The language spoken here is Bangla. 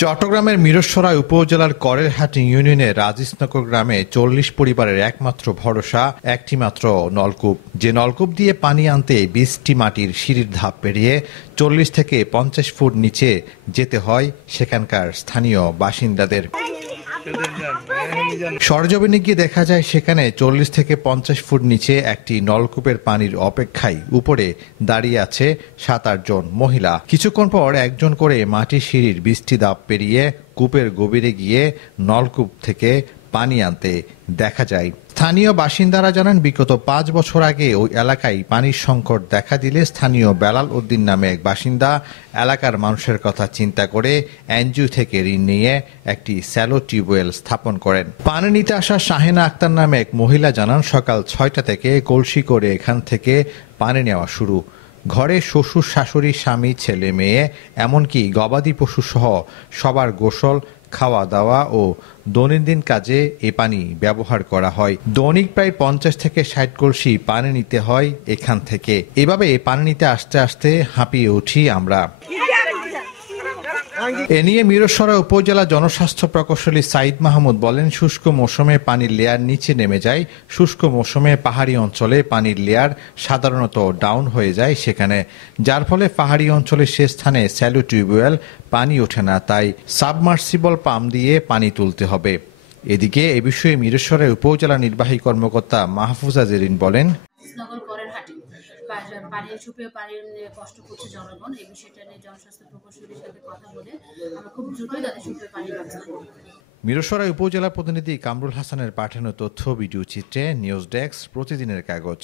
চট্টগ্রামের মিরসরাই উপজেলার করেরহাট ইউনিয়নের রাজিসনগর গ্রামে ৪০ পরিবারের একমাত্র ভরসা একটি মাত্র নলকূপ। যে নলকূপ দিয়ে পানি আনতে ২০টি মাটির সিঁড়ির ধাপ পেরিয়ে ৪০ থেকে ৫০ ফুট নিচে যেতে হয় সেখানকার স্থানীয় বাসিন্দাদের। সরজমিনে গিয়ে দেখা যায় সেখানে ৪০ থেকে ৫০ ফুট নিচে একটি নলকূপের পানির অপেক্ষায় উপরে দাঁড়িয়ে আছে ৭-৮ জন মহিলা। কিছুক্ষণ পর একজন করে মাটির সিঁড়ির ২০টি ধাপ পেরিয়ে কূপের গভীরে গিয়ে নলকূপ থেকে পানি আনতে দেখা যায়। স্থানীয় বাসিন্দারা জানান, বিগত ৫ বছর আগে ওই এলাকায় পানির সংকট দেখা দিলে স্থানীয় বেলাল উদ্দিন নামে এক বাসিন্দা এলাকার মানুষের কথা চিন্তা করে এনজিও থেকে ঋণ নিয়ে একটি স্যালো টিউবওয়েল স্থাপন করেন। পানি নিতে আসা শাহিনা আক্তার নামে এক মহিলা জানান, সকাল ৬টা থেকে কলসি করে এখান থেকে পানি নেওয়া শুরু। ঘরে শ্বশুর, শাশুড়ি, স্বামী, ছেলে, মেয়ে, এমনকি গবাদি পশু সহ সবার গোসল, খাওয়া দাওয়া ও দৈনন্দিন কাজে এ পানি ব্যবহার করা হয়। দৈনিক প্রায় ৫০ থেকে ৬০ কলসি পানি নিতে হয় এখান থেকে। এভাবে পানি নিতে আসতে আসতে হাঁপিয়ে উঠি আমরা। এ নিয়ে মিরসরাই উপজেলা জনস্বাস্থ্য প্রকৌশলী সাইদ মাহমুদ বলেন, শুষ্ক মৌসুমে পানির লেয়ার নিচে নেমে যায়। শুষ্ক মৌসুমে পাহাড়ি অঞ্চলে পানির লেয়ার সাধারণত ডাউন হয়ে যায় সেখানে, যার ফলে পাহাড়ি অঞ্চলের সে স্থানে স্যালো টিউবওয়েল পানি ওঠে না, তাই সাবমার্সিবল পাম্প দিয়ে পানি তুলতে হবে। এদিকে এ বিষয়ে মিরসরাই উপজেলা নির্বাহী কর্মকর্তা মাহফুজা জেরিন বলেন, পানি সুপেয় পানির কষ্ট করছে জনগণ, এই বিষয়টা নিয়ে জনস্বাস্থ্য প্রকৌশলীর সাথে কথা বলে আমরা খুব দ্রুতই তাদের সুপেয় পানির ব্যবস্থা করব। মিরসরাই উপজেলা প্রতিনিধি কামরুল হাসানের পাঠানো তথ্য ভিডিও চিত্রে নিউজ ডেস্ক, প্রতিদিনের কাগজ।